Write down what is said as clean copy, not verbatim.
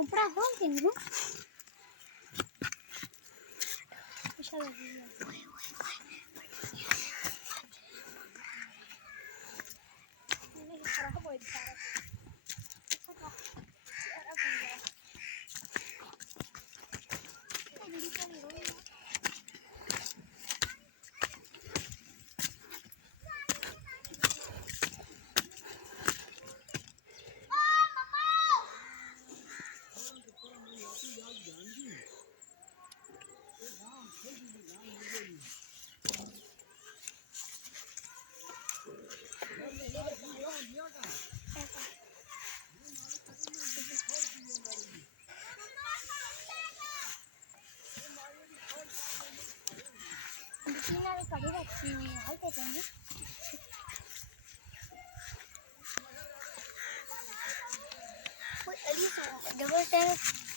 उपड़ा हो किनु अच्छा लगेगा नहीं खराब हो जाएगा किनारे कभी रखी नहीं है हल्के देंगे कोई अड़ी सा डबल टेप